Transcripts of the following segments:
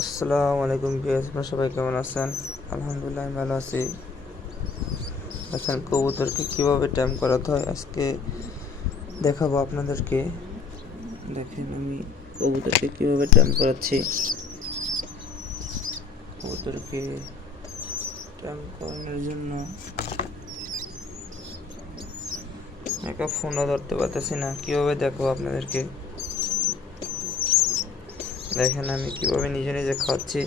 আসসালামু আলাইকুম বিয়াস আপনারা সবাই কেমন আছেন? আলহামদুলিল্লাহ, আমি ভালো আছি। দেখেন কবুতরকে কীভাবে ট্যাম করাতে হয়? আজকে দেখাবো আপনাদেরকে। দেখেন, আমি কবুতরকে কীভাবে ট্যাম করাচ্ছি। কবুতরকে ট্যাম করানোর জন্য একটা ফোনও ধরতে পারতেছি না। কীভাবে দেখো আপনাদেরকে? দেখেন আমি কীভাবে নিজে নিজে খাচ্ছি।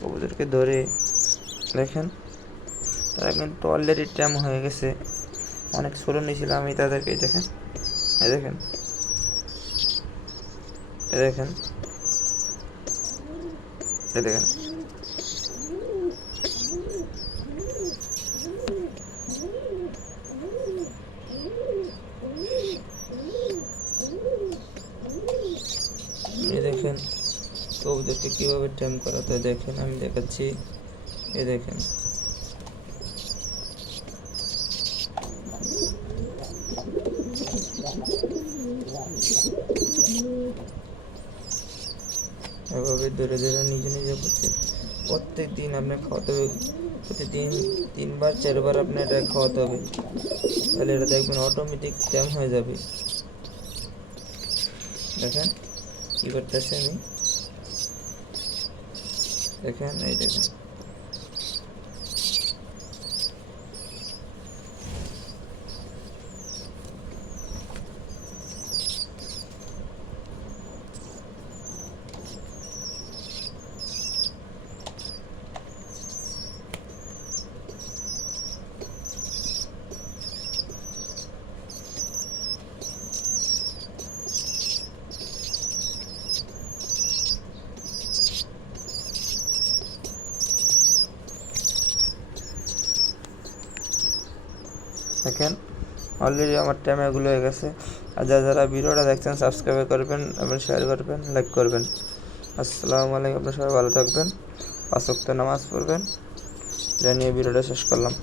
কবুতরকে ধরে, দেখেন। তারা কিন্তু অলরেডি ট্যাম হয়ে গেছে। অনেক সরু নিয়েছিলাম আমি তাদেরকে দেখেন। এই দেখেন। এই দেখেন। এ দেখেন। দেখেন। কবুতরকে কীভাবে ট্যাম করাতে দেখেন, আমি দেখাচ্ছি। এ দেখেন। এভাবে ধরে ধরে নিজে নিজে করছে। প্রত্যেক দিন আপনার খাওয়াতে হবে। প্রতিদিন তিনবার, চারবার আপনার এটা খাওয়াতে হবে। তাহলে এটা দেখবেন অটোমেটিক ট্যাম হয়ে যাবে। দেখেন। কি করতেছি আমি? দেখেন এই দেখেন। দেখেন। অলরেডি আমার টাইম এগুলো হয়ে গেছে। আর যারা যারা ভিডিওটা দেখছেন সাবস্ক্রাইব করবেন এবং শেয়ার করবেন লাইক করবেন। আসসালামু আলাইকুম, আপনারা সবাই ভালো থাকবেন। পাঁচ নামাজ পড়বেন। জানিয়ে ভিডিওটা শেষ করলাম।